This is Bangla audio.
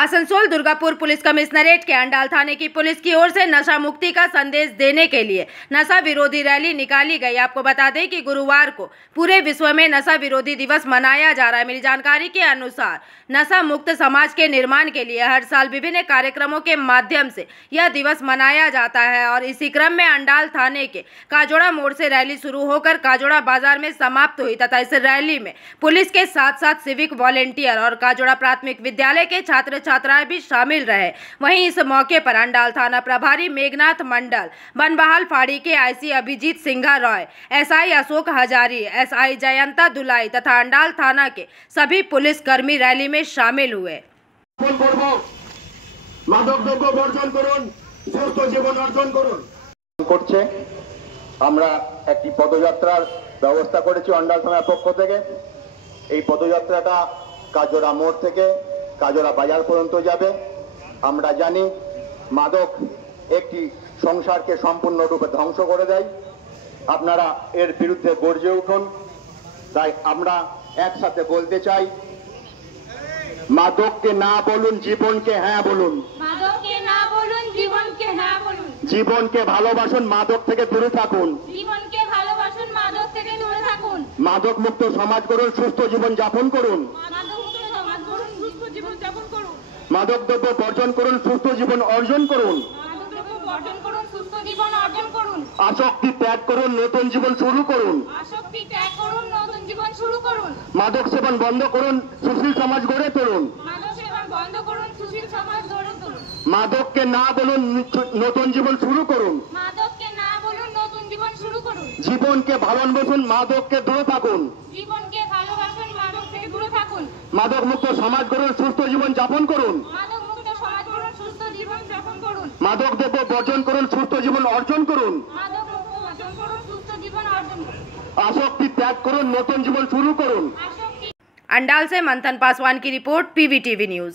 आसनसोल दुर्गापुर पुलिस कमिश्नरेट के अंडाल थाने की पुलिस की ओर से नशा मुक्ति का संदेश देने के लिए नशा विरोधी रैली निकाली गई। आपको बता दें कि गुरुवार को पूरे विश्व में नशा विरोधी दिवस मनाया जा रहा है। मिली जानकारी के अनुसार नशा मुक्त समाज के निर्माण के लिए हर साल विभिन्न कार्यक्रमों के माध्यम से यह दिवस मनाया जाता है और इसी क्रम में अंडाल थाने के काजोड़ा मोड़ से रैली शुरू होकर काजोड़ा बाजार में समाप्त हुई तथा इस रैली में पुलिस के साथ साथ सिविक वॉलेंटियर और काजोड़ा प्राथमिक विद्यालय के छात्र छात्राएं भी शामिल रहे। वहीं इस मौके पर अंडाल थाना प्रभारी मेघनाथ मंडल, बनबहाल फाड़ी के IC Abhijit Singha Roy, SI Ashok Hazari, SI Jayanta Dulai तथा अंडाल थाना के सभी पुलिस कर्मी रैली में शामिल हुए। আমরা একটি পদযাত্রার ব্যবস্থা করেছি অন্ডাল থানার পক্ষ থেকে। এই পদযাত্রাটা কাজোড়া মোড় থেকে কাজোড়া বাজার পর্যন্ত যাবে। আমরা জানি মাদক একটি সংসারকে সম্পূর্ণরূপে ধ্বংস করে দেয়। আপনারা এর বিরুদ্ধে গর্জে উঠুন। তাই আমরা একসাথে বলতে চাই, মাদককে না বলুন, জীবনকে হ্যাঁ বলুন। মাদককে না বলুন, জীবনকে হ্যাঁ বলুন। জীবনকে ভালোবাসুন, মাদক থেকে দূরে থাকুন। জীবনকে ভালোবাসুন, মাদক থেকে দূরে থাকুন। মাদক মুক্ত সমাজ করুন, সুস্থ জীবন যাপন করুন। মাদকমুক্ত সমাজ গড়ুন, সুস্থ জীবন যাপন করুন। মাদক দ্রব্য বর্জন করুন, সুস্থ জীবন অর্জন করুন। মাদক দ্রব্য বর্জন করুন, সুস্থ জীবন অর্জন করুন। আসক্তি ত্যাগ করুন, নতুন জীবন শুরু করুন। আসক্তি ত্যাগ করুন, নতুন জীবন শুরু করুন। মাদক সেবন বন্ধ করুন, সুশীল সমাজ গড়ে তুলুন। মাদক সেবন বন্ধ করুন, সুশীল সমাজ গড়ে তুলুন। মাদককে না বলুন, নতুন জীবন শুরু করুন। মাদককে না বলুন, নতুন জীবন শুরু করুন। জীবনকে ভালোবাসুন, মাদককে দূরে থাকুন। জীবনকে ভালোবাসুন, মাদক থেকে দূরে থাকুন। মাদক মুক্ত সমাজ গড়ুন, সুস্থ জীবন যাপন করুন। মাদক মুক্ত সমাজ গড়ুন, সুস্থ জীবন যাপন করুন। মাদক দ্রব্য বর্জন করুন, সুস্থ জীবন অর্জন করুন। মাদক মুক্ত বর্জন করুন, সুস্থ জীবন অর্জন করুন। আসক্তি ত্যাগ করুন, নতুন জীবন শুরু করুন। আসক্তি अंडाल से मंथन पासवान की रिपोर्ट, पीवीटीवी न्यूज।